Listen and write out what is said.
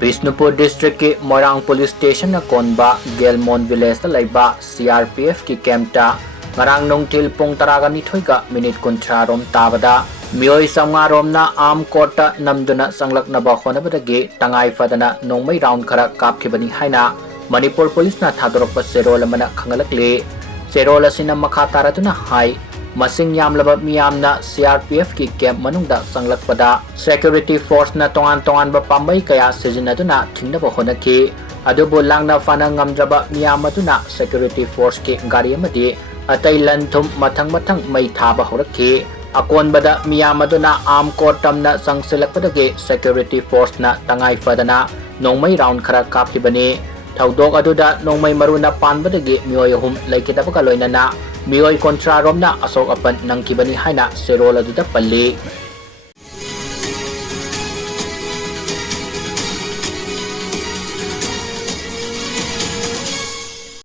Bisnupur District के Morang police station न कोनबा गेलमोन village ता लैबा CRPF की कैंपटा ngarang nungtil pung taraga nithoiga minute kunthra rom tabada mioi samnga romna am court namduna sanglaknaba honabadagi Tangaifadana Nongmei round khara Kapkhibani haina Manipur police na thadorokpa serol amana khangalakle serol asina makha taraduna hai masing yamlaba miyamna CRPF ki camp manungda sanglakpada security force na tongan ba pambai kaya sizinaduna thingnaba honaki adubu langna fana ngamdraba miyamaduna security force ki gari amadi atai lanthum mathang mai thaba horaki akonbada miyamaduna arm court tamna Changsillakpadagi security force na Tangaifadana Nongmei round khara Kapkhibani thaudok aduda Nongmei maruna panbadagi mioi hum laikitabaga loinana mioi kontra romna asok apan nangkibani haina serol aduda palli